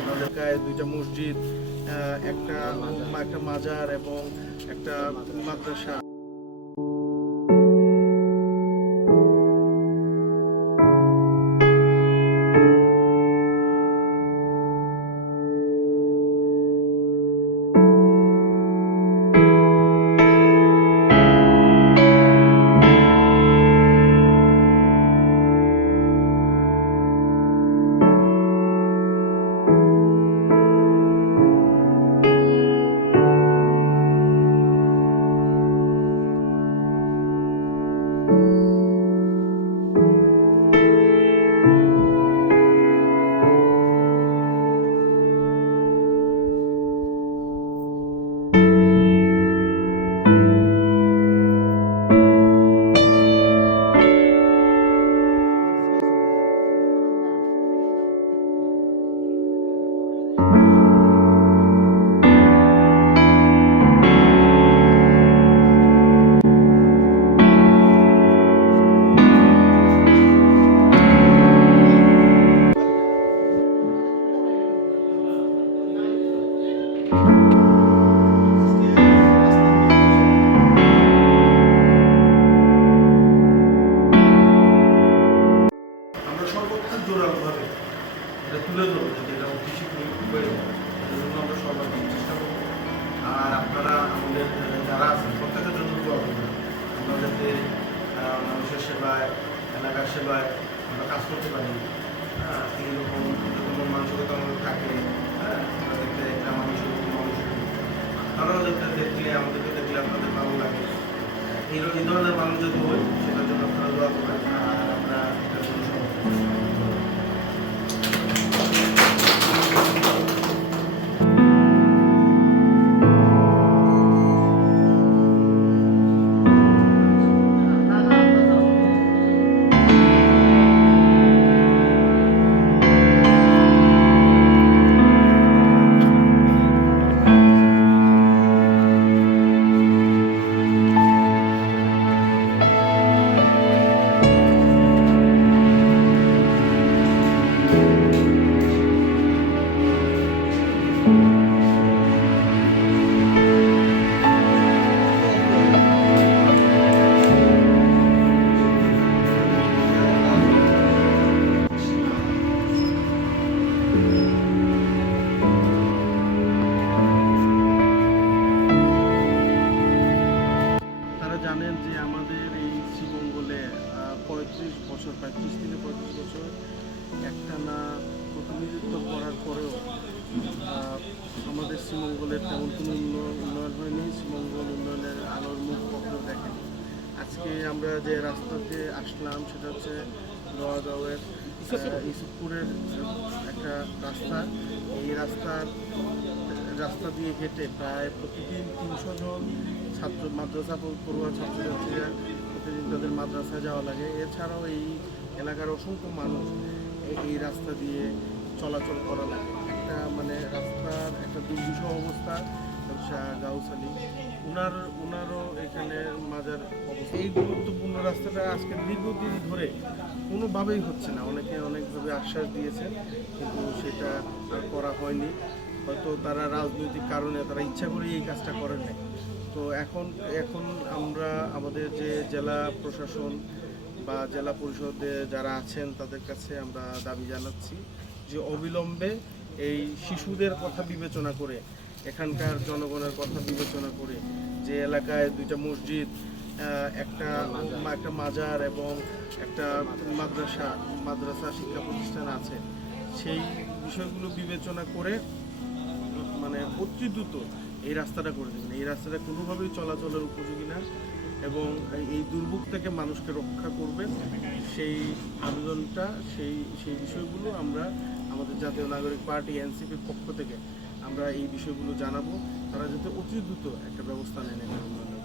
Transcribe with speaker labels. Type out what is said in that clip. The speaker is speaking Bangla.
Speaker 1: আমাদের
Speaker 2: দুইটা মসজিদ একটা একটা মাজার এবং একটা মাদ্রাসা।
Speaker 1: জোরালোভাবে এটা তুলে ধরবো যে এটা শীঘ্রই হয়ে এটার জন্য আমরা সবাই চেষ্টা করব। আর আপনারা আমাদের যারা আছেন, প্রত্যেকের জন্য দোয়া করবেন। আমরা যাতে মানুষের সেবায়, এলাকার সেবায় আমরা কাজ করতে পারি। হ্যাঁ এইরকম এরকম মানসিকতা আমাদের থাকে হ্যাঁ আমরা একটা মানুষ হই। আপনারাও যাতে দেখলে, আমাদেরকে দেখলে আপনাদের ভালো লাগে। এই ধরনের মানুষ যদি হই সেটার জন্য আপনারা দোয়া করবেন। আর আমরা এটার জন্য সমর্থন
Speaker 2: পঁয়ত্রিশ বছর প্রায় ত্রিশ থেকে পঁয়ত্রিশ বছর একটানা প্রতিনিধিত্ব করার পরেও আমাদের শ্রীমঙ্গলের তেমন কোনো উন্নয়ন হয়নি, শ্রীমঙ্গল উন্নয়নের আলোর মুখ কখনো দেখেনি। আজকে আমরা যে রাস্তাতে আসলাম সেটা হচ্ছে লোয়াগাঁওয়ের ইসুপুরের একটা রাস্তা। এই রাস্তার, রাস্তা দিয়ে হেঁটে প্রায় প্রতিদিন তিনশো জন ছাত্র, মাদ্রাসা পড়ুয়া ছাত্রছাত্রীরা প্রতিদিন তাদের মাদ্রাসায় যাওয়া লাগে। এছাড়াও এই এলাকার অসংখ্য মানুষ এই- রাস্তা দিয়ে চলাচল করা লাগে। একটা মানে রাস্তার একটা দুর্বিষহ অবস্থা শাহ গাউসালি উনার, উনারও এখানে মাজার অবস্থা। এই গুরুত্বপূর্ণ রাস্তাটা আজকে দীর্ঘদিন ধরে কোনোভাবেই হচ্ছে না। অনেকে অনেকভাবে আশ্বাস দিয়েছেন, কিন্তু সেটা আর করা হয়নি। হয়তো তারা রাজনৈতিক কারণে তারা ইচ্ছা করেই এই কাজটা করেন নাই। তো এখন এখন আমরা আমাদের যে জেলা প্রশাসন বা জেলা পরিষদে যারা আছেন, তাদের কাছে আমরা দাবি জানাচ্ছি যে অবিলম্বে এই শিশুদের কথা বিবেচনা করে, এখানকার জনগণের কথা বিবেচনা করে যে এলাকায় দুইটা মসজিদ একটা একটা মাজার এবং একটা মাদ্রাসা মাদ্রাসা শিক্ষা প্রতিষ্ঠান আছে, সেই বিষয়গুলো বিবেচনা করে মানে অতি দ্রুত এই রাস্তাটা করে দেবেন। এই রাস্তাটা কোনোভাবেই চলাচলের উপযোগী না এবং এই দুর্ভোগ থেকে মানুষকে রক্ষা করবেন সেই আবেদনটা, সেই সেই বিষয়গুলো আমরা আমাদের জাতীয় নাগরিক পার্টি এনসিপির পক্ষ থেকে আমরা এই বিষয়গুলো জানাব। তারা যাতে অতি দ্রুত একটা ব্যবস্থা নেন এটার